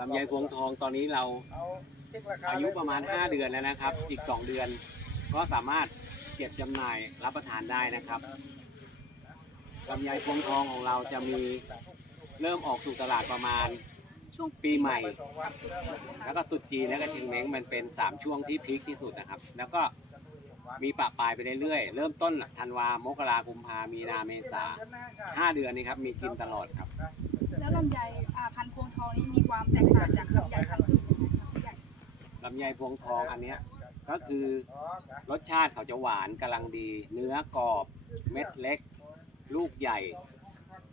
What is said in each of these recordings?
ลำไยพวงทองตอนนี้เราอายุประมาณ 5 เดือนแล้วนะครับ อีก 2 เดือน ก็สามารถเก็บจำหน่ายรับประทานได้นะครับลำไยพวงทองของเราจะมีเริ่มออกสู่ตลาดประมาณช่วงปีใหม่ แล้วก็ตรุษจีนแล้วก็เชงเม้งมันเป็น 3 ช่วงที่พีคที่สุดนะครับ แล้วก็มีปะปลายไปเรื่อยๆ เริ่มต้นธันวามกรากุมภามีนาเมษาห้าเดือนนี้ครับ มีกินตลอดครับ แล้วลำไยพัน ลำไยพวงทองอันเนี้ยก็คือรสชาติเขาจะหวานกำลังดี เนื้อกรอบเม็ดเล็ก ลูกใหญ่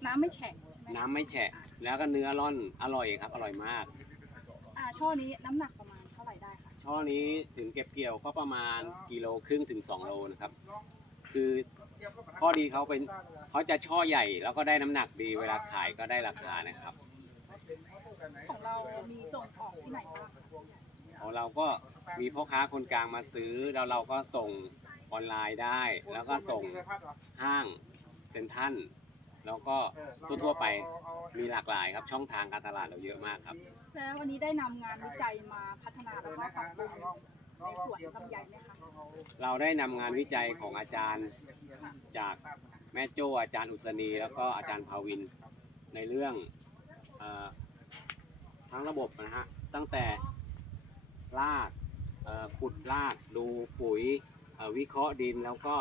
น้ำไม่แฉะใช่ไหมน้ำไม่แฉะ แล้วก็เนื้อร่อนอร่อยครับ อร่อยมาก อ่าช่อนี้น้ำหนักประมาณเท่าไหร่ได้คะช่อนี้ถึงเก็บเกี่ยวก็ประมาณกิโลครึ่งถึง 2 โลนะครับ คือข้อดีเขาเป็นเขาจะช่อใหญ่แล้วก็ได้น้ำหนักดีเวลาขายก็ได้ราคานะครับ ของเรามีส่งออกที่ไหนบ้างคะ ของเราก็มีพ่อค้าคนกลางมาซื้อ แล้วเราก็ส่งออนไลน์ได้ แล้วก็ส่งห้างเซ็นทรัลแล้วก็ทั่วๆไปมีหลากหลายครับช่องทางการตลาดเราเยอะมากครับ แล้ววันนี้ได้นำงานวิจัยมาพัฒนาแล้วก็ปรับปรุงในสวนลำไยไหมคะเราได้นำงานวิจัยของอาจารย์จากแม่โจ้อาจารย์อุศนีแล้วก็อาจารย์ภาวินในเรื่องเออทั้งระบบนะฮะตั้งแต่ รากขุดรากดูปุ๋ยวิเคราะห์ดินแล้วก็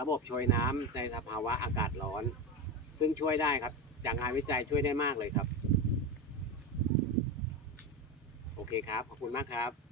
ระบบโชยน้ำในสภาวะอากาศร้อน ซึ่งช่วยได้ครับ จากงานวิจัยช่วยได้มากเลยครับ โอเคครับ ขอบคุณมากครับ